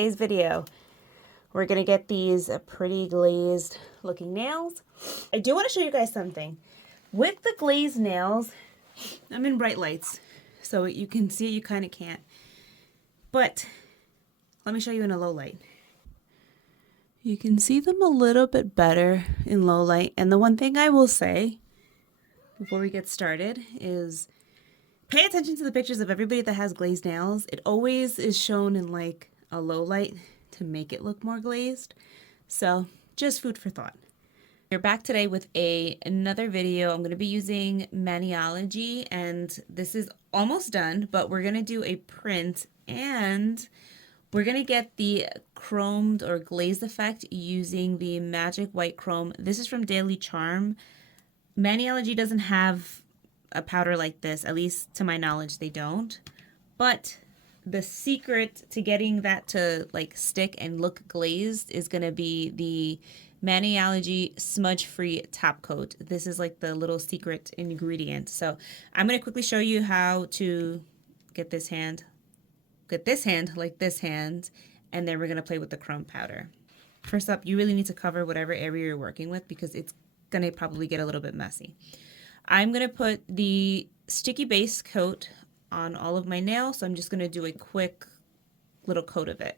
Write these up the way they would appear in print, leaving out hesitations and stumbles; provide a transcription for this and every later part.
Today's video, we're gonna get these pretty glazed looking nails. I do want to show you guys something. With the glazed nails, I'm in bright lights, so you can see it, you kind of can't. But let me show you in a low light. You can see them a little bit better in low light. And the one thing I will say before we get started is pay attention to the pictures of everybody that has glazed nails. It always is shown in like a low light to make it look more glazed. So just food for thought. We're back today with another video. I'm going to be using Maniology, and this is almost done, but we're going to do a print and we're going to get the chromed or glazed effect using the Magic White Chrome. This is from Daily Charme. Maniology doesn't have a powder like this, at least to my knowledge they don't. But the secret to getting that to like stick and look glazed is going to be the Maniology Smudgefree top coat. This is like the little secret ingredient. So I'm going to quickly show you how to get this hand like this hand, and then we're going to play with the chrome powder. First up, you really need to cover whatever area you're working with because it's going to probably get a little bit messy. I'm going to put the sticky base coat on all of my nails, so I'm just going to do a quick little coat of it.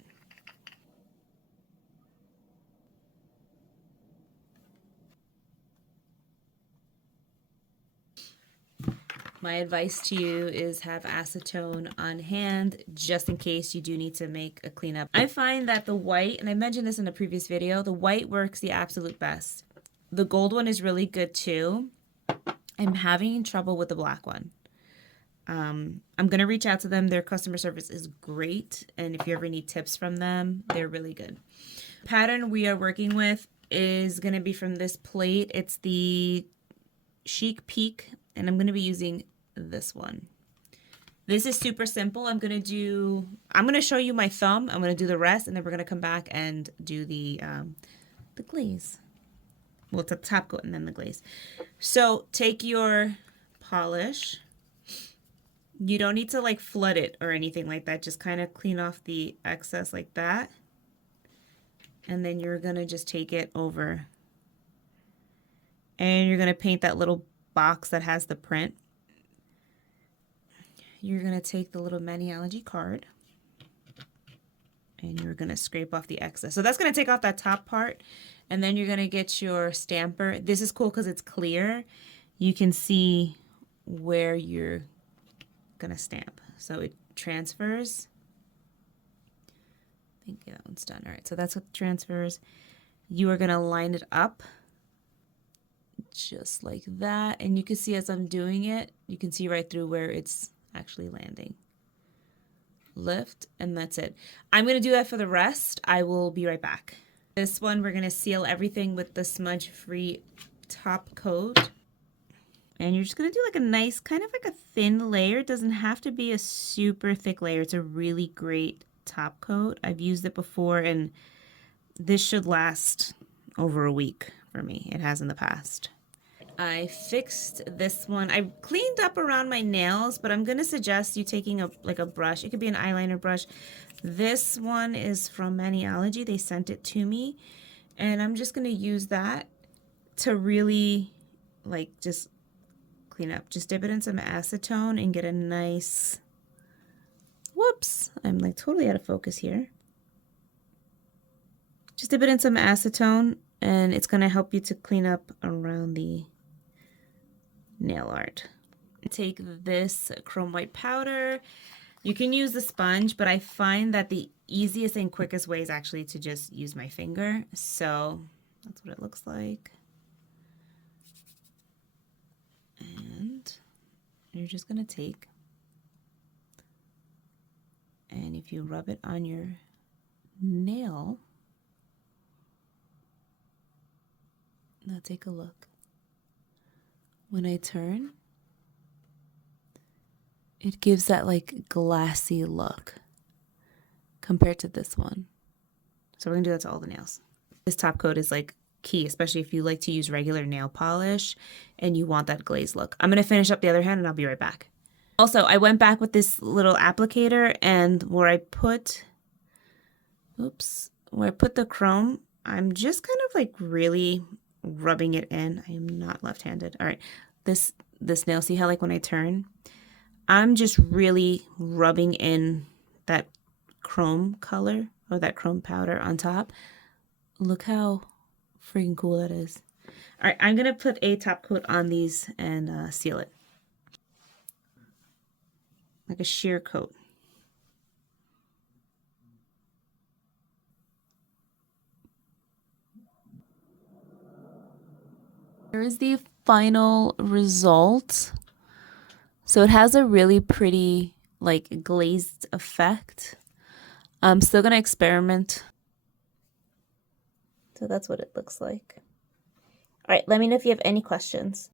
My advice to you is have acetone on hand just in case you do need to make a cleanup. I find that the white, and I mentioned this in a previous video, the white works the absolute best. The gold one is really good too. I'm having trouble with the black one. I'm going to reach out to them. Their customer service is great, and if you ever need tips from them, they're really good. The pattern we are working with is going to be from this plate. It's the Chic Peak, and I'm going to be using this one. This is super simple. I'm going to show you my thumb. I'm going to do the rest, and then we're going to come back and do the glaze. Well, it's a top coat and then the glaze. So take your polish. You don't need to like flood it or anything like that. Just kind of clean off the excess like that. And then you're going to just take it over. And you're going to paint that little box that has the print. You're going to take the little Maniology card. And you're going to scrape off the excess. So that's going to take off that top part. And then you're going to get your stamper. This is cool because it's clear. You can see where you're going to stamp. So it transfers. I think that one's done. All right, so that's what transfers. You are going to line it up just like that. And you can see as I'm doing it, you can see right through where it's actually landing. Lift, and that's it. I'm going to do that for the rest. I will be right back. This one, we're going to seal everything with the smudge-free top coat. And you're just going to do like a nice, kind of like a thin layer. It doesn't have to be a super thick layer. It's a really great top coat. I've used it before, and this should last over a week for me. It has in the past. I fixed this one. I cleaned up around my nails, but I'm going to suggest you taking a brush. It could be an eyeliner brush. This one is from Maniology. They sent it to me, and I'm just going to use that to really like just clean up. Just dip it in some acetone and get a nice, whoops, I'm like totally out of focus here. Just dip it in some acetone, and it's going to help you to clean up around the nail art. Take this chrome white powder. You can use the sponge, but I find that the easiest and quickest way is actually to just use my finger. So that's what it looks like. And you're just going to take, and if you rub it on your nail, now take a look. When I turn, it gives that like glassy look compared to this one. So we're gonna do that to all the nails. This top coat is like key, especially if you like to use regular nail polish and you want that glazed look. I'm gonna finish up the other hand and I'll be right back. Also, I went back with this little applicator, and where I put oops, where I put the chrome, I'm just kind of like really rubbing it in. I am not left-handed. All right, this nail, see how like when I turn, I'm just really rubbing in that chrome color or that chrome powder on top. Look how freaking cool that is. All right, I'm gonna put a top coat on these and seal it. Like a sheer coat. Here is the final result. So it has a really pretty like glazed effect. I'm still gonna experiment. So that's what it looks like. All right, let me know if you have any questions.